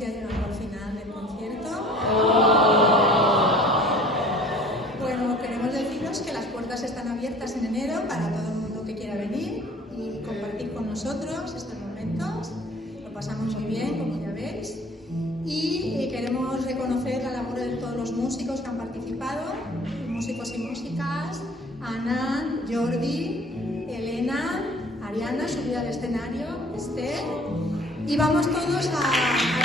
ya llegando al final del concierto. Bueno, queremos deciros que las puertas están abiertas en enero para todo el mundo que quiera venir y compartir con nosotros estos momentos. Lo pasamos muy bien, como ya veis. Y queremos reconocer la labor de todos los músicos que han participado, músicos y músicas, Ana, Jordi, Elena, Ariana, subida al escenario, Esther. Y vamos todos a